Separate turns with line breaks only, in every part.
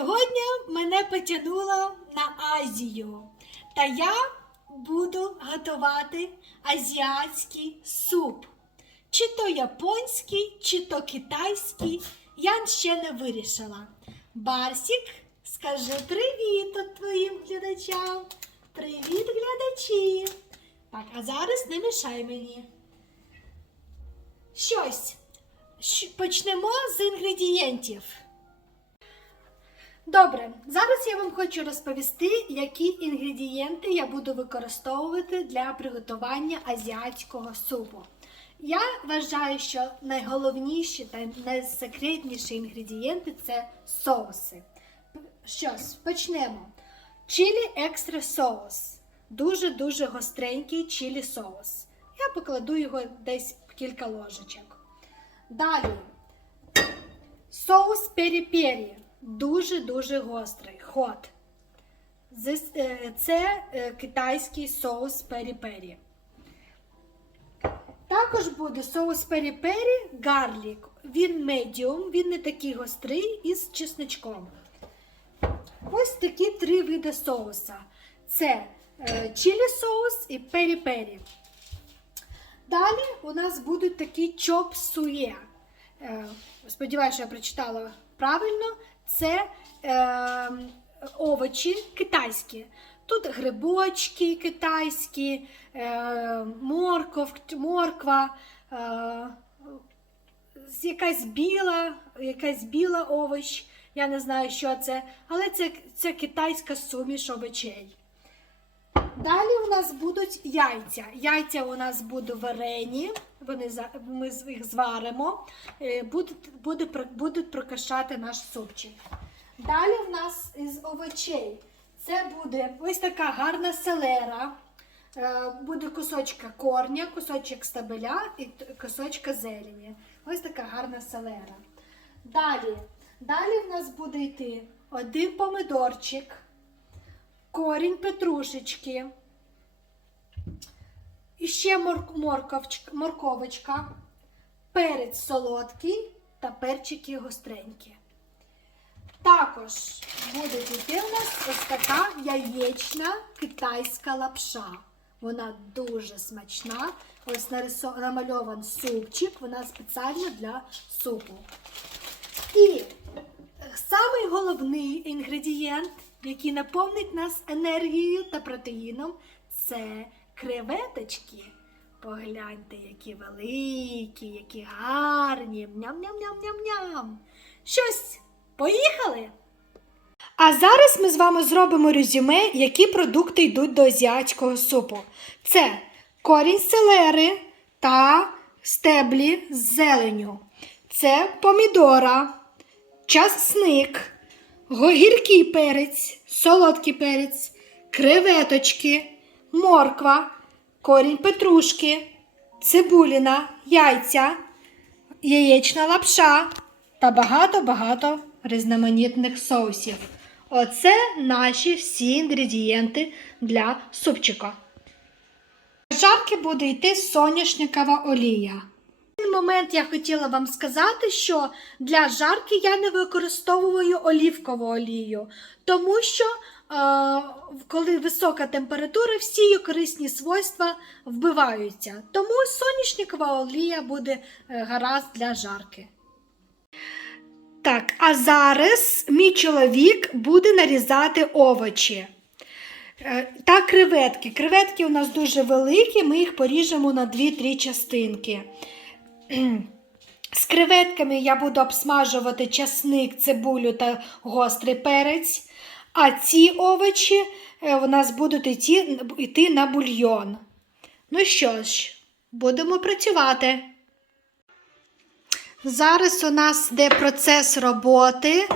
Сьогодні мене потягнуло на Азію, та я буду готувати азіатський суп. Чи то японський, чи то китайський, я ще не вирішила. Барсік, скажи привіт твоїм глядачам. Привіт, глядачі. Так, а зараз не мішай мені. Щось. Почнемо з інгредієнтів. Добре, зараз я вам хочу розповісти, які інгредієнти я буду використовувати для приготування азіатського супу. Я вважаю, що найголовніші та найсекретніші інгредієнти це соуси. Що ж, почнемо. Чилі екстра соус. Дуже-дуже гостренький чилі соус. Я покладу його десь кілька ложечок. Далі Соус пері-пері. Дуже-дуже гострий. Хот. Е, Це е, китайський соус пері-пері. Також буде соус пері-пері гарлік. Він медіум, він не такий гострий із чесничком. Ось такі три види соуса: це е, чилі соус і пері-пері. Далі у нас будуть такі чоп сує. Сподіваюся, я прочитала правильно. Це е, овочі китайські. Тут грибочки китайські, е, морков, морква, е, якась біла, якась біла овоч. Я не знаю, що це, але це, це китайська суміш овочей. Далі у нас будуть яйця. Яйця у нас будуть варені, вони, ми їх зваримо, е, будуть, буде, будуть прокашати наш супчик. Далі у нас із овочей. Це буде ось така гарна селера, е, буде кусочка корня, кусочок стабеля і кусочка зелені. Ось така гарна селера. Далі, далі в нас буде йти один помидорчик корінь петрушечки, ще морковочка, перець солодкий та перчики гостренькі. Також буде йти у нас ось така яєчна китайська лапша. Вона дуже смачна. Ось нарисо- намальован супчик, вона спеціально для супу. І самий головний інгредієнт, який наповнить нас енергією та протеїном, це креветочки. Погляньте, які великі, які гарні. Ням-ням-ням-ням-ням. Щось, поїхали? А зараз ми з вами зробимо резюме, які продукти йдуть до азіатського супу. Це корінь селери та стеблі з зеленю. Це помідора, часник, гіркий перець, солодкий перець, креветочки, морква, корінь петрушки, цибуліна, яйця, яєчна лапша та багато-багато різноманітних соусів. Оце наші всі інгредієнти для супчика. Жарки буде йти соняшникова олія. Один момент я хотіла вам сказати, що для жарки я не використовую олівкову олію, тому що е, коли висока температура, всі її корисні свойства вбиваються. Тому соняшникова олія буде е, гаразд для жарки. Так, а зараз мій чоловік буде нарізати овочі. Е, Та креветки. Креветки у нас дуже великі, ми їх поріжемо на 2-3 частинки. З креветками я буду обсмажувати часник, цибулю та гострий перець. А ці овочі е, у нас будуть йти, йти на бульйон. Ну що ж, будемо працювати. Зараз у нас йде процес роботи.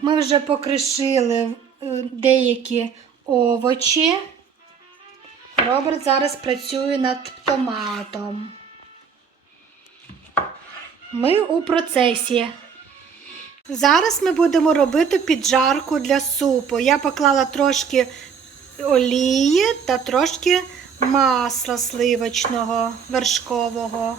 Ми вже покришили е, деякі овочі. Роберт зараз працює над томатом. Ми у процесі. Зараз ми будемо робити піджарку для супу. Я поклала трошки олії та трошки масла сливочного вершкового.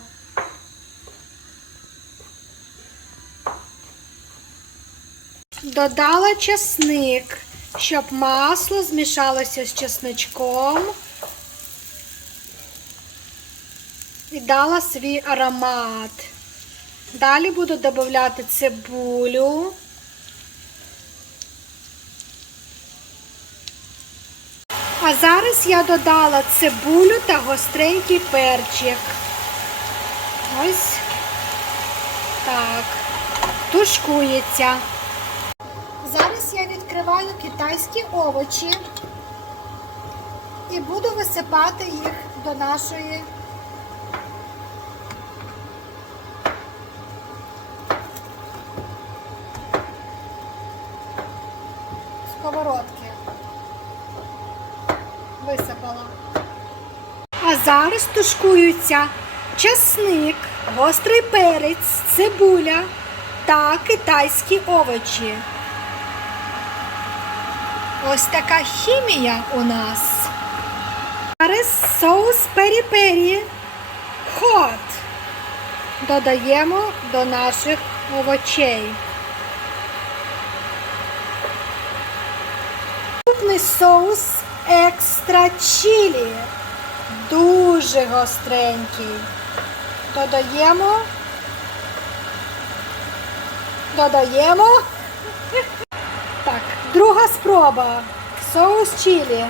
Додала чесник, щоб масло змішалося з чесничком і дала свій аромат. Далі буду додати цибулю. А зараз я додала цибулю та гостренький перчик. Ось так. Тушкується. Зараз я відкриваю китайські овочі і буду висипати їх до нашої сковородки. Висипала. А зараз тушкуються часник, гострий перець, цибуля та китайські овочі. Ось така хімія у нас. Зараз соус пері-пері хот додаємо до наших овочей. Наступний соус екстра чілі. Дуже гостренький. Додаємо. Додаємо. Так, друга спроба. Соус чілі.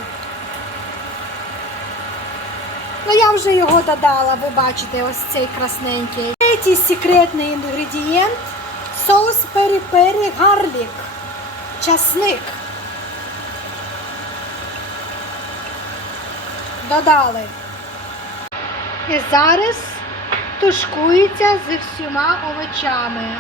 Ну, я вже його додала, ви бачите, ось цей красненький. Третій секретний інгредієнт соус пері-пері гарлік. Часник. Додали. І зараз тушкується з всіма овочами.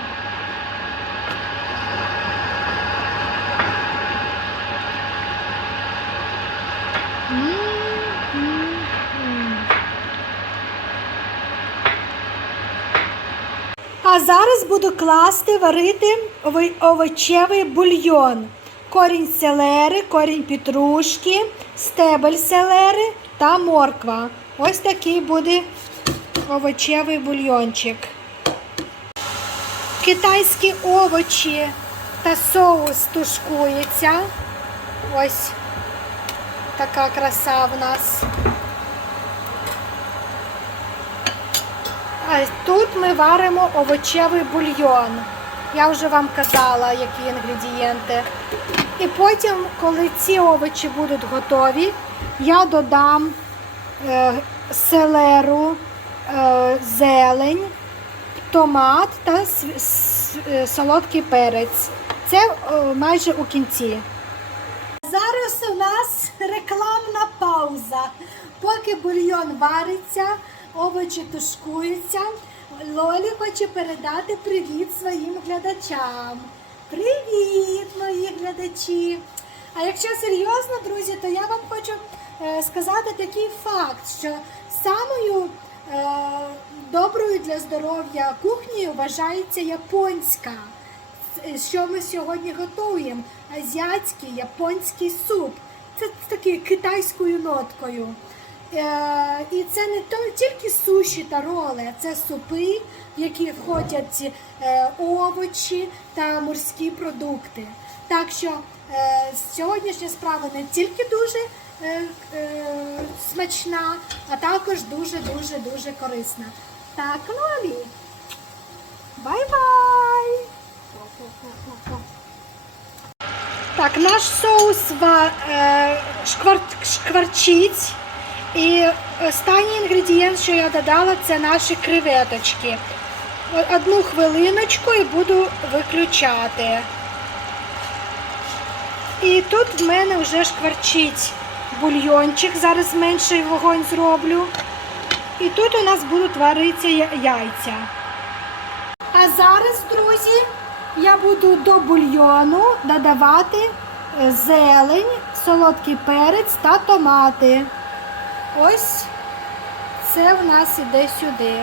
А зараз буду класти варити овочевий бульйон. Корінь селери, корінь петрушки, стебель селери та морква. Ось такий буде овочевий бульйончик. Китайські овочі та соус тушкується. Ось така краса в нас. Тут ми варимо овочевий бульйон. Я вже вам казала, які інгредієнти. І потім, коли ці овочі будуть готові, я додам е, селеру, е, зелень, томат та с- с- е, солодкий перець. Це е, майже у кінці. Зараз у нас рекламна пауза. Поки бульйон вариться, овочі тушкуються. Лолі хоче передати привіт своїм глядачам. Привіт, мої глядачі! А якщо серйозно, друзі, то я вам хочу е, сказати такий факт, що самою е, доброю для здоров'я кухнею вважається японська. Що ми сьогодні готуємо? Азіатський, японський суп. Це з такою китайською ноткою. Е, і це не тільки суші та роли, це супи, в які входять е, овочі та морські продукти. Так що е, сьогоднішня справа не тільки дуже е, е, смачна, а також дуже-дуже дуже корисна. Так, Лолі, бай-бай! Так, наш соус шквар- шкварчить. І останній інгредієнт, що я додала, це наші креветочки. Одну хвилиночку і буду виключати. І тут в мене вже шкварчить бульйончик. Зараз менший вогонь зроблю. І тут у нас будуть варитися яйця. А зараз, друзі, я буду до бульйону додавати е, зелень, солодкий перець та томати. Ось це в нас іде сюди.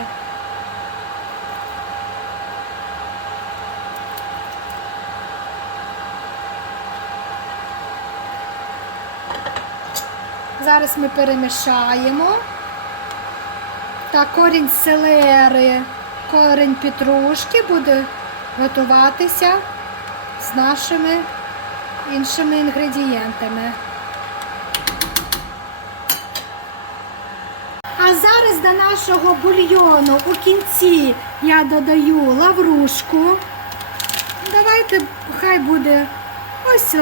Зараз ми перемішаємо. Та корінь селери, корінь петрушки буде готуватися з нашими іншими інгредієнтами. А зараз до нашого бульйону у кінці я додаю лаврушку. Давайте хай буде ось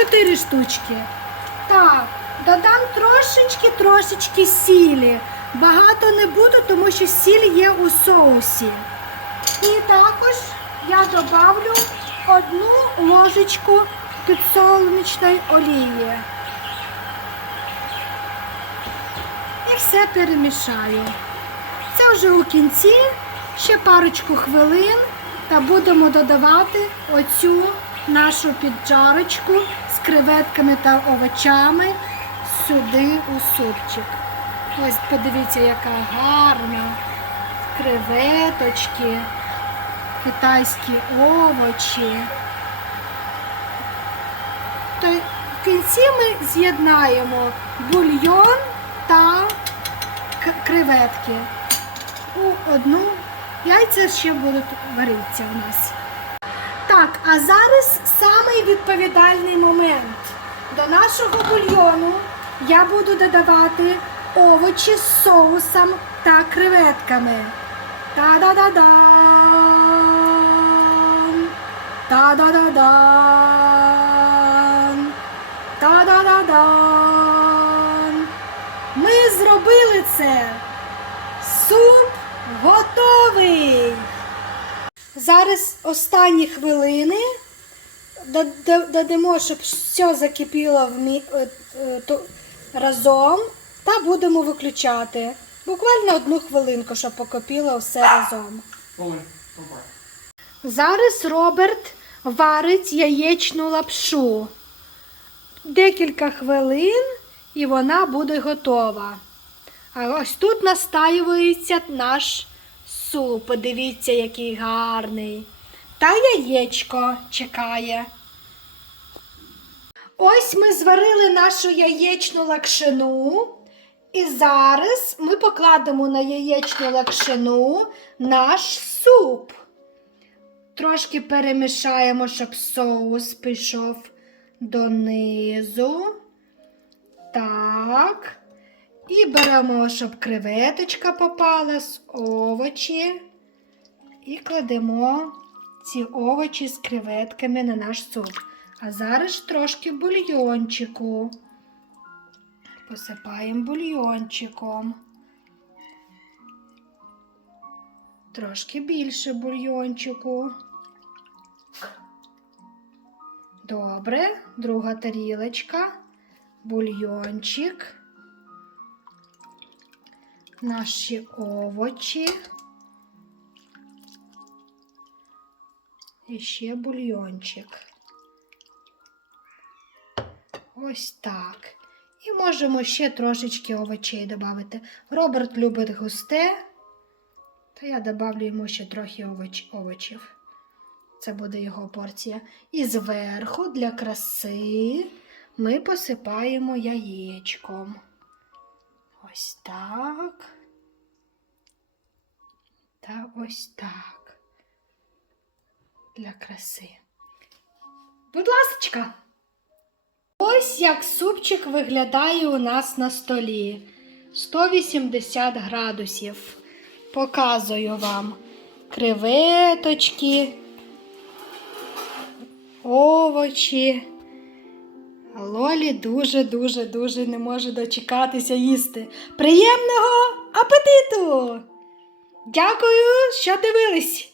чотири штучки. Так, додам трошечки, трошечки сілі. Багато не буду, тому що сіль є у соусі. І також я добавлю одну ложечку підсолнечної олії. І все перемішаю. Це вже у кінці, ще парочку хвилин, та будемо додавати оцю нашу піджарочку з креветками та овочами сюди у супчик. Ось подивіться, яка гарна. Креветочки, китайські овочі. То в кінці ми з'єднаємо бульйон та креветки у одну. Яйця ще будуть варитися у нас. Так, а зараз самий відповідальний момент. До нашого бульйону я буду додавати овочі з соусом та креветками. Та-да-да-дан! Та-да-да-дан! Та-да-да-дан! Ми зробили це! Суп Зараз останні хвилини Дод- додамо, щоб все закипіло е, е, разом та будемо виключати. Буквально одну хвилинку, щоб покипіло все разом. Зараз Роберт варить яєчну лапшу. Декілька хвилин і вона буде готова. А ось тут настаюється наш суп. Подивіться, який гарний. Та яєчко чекає. Ось ми зварили нашу яєчну лакшину. І зараз ми покладемо на яєчну лакшину наш суп. Трошки перемішаємо, щоб соус пішов донизу. Так. І беремо, щоб креветочка попала з овочі. І кладемо ці овочі з креветками на наш суп. А зараз трошки бульйончику. Посипаємо бульйончиком. Трошки більше бульйончику. Добре, друга тарілочка, бульйончик, наші овочі. І ще бульйончик. Ось так. І можемо ще трошечки овочей додати. Роберт любить густе, то я добавлю йому ще трохи овоч, овочів. Це буде його порція. І зверху для краси ми посипаємо яєчком. Ось так. Та ось так. Для краси. Будь ласочка. Ось як супчик виглядає у нас на столі. 180 градусів. Показую вам креветочки, овочі. Лолі дуже-дуже дуже не може дочекатися їсти. Приємного апетиту! Дякую, що дивились!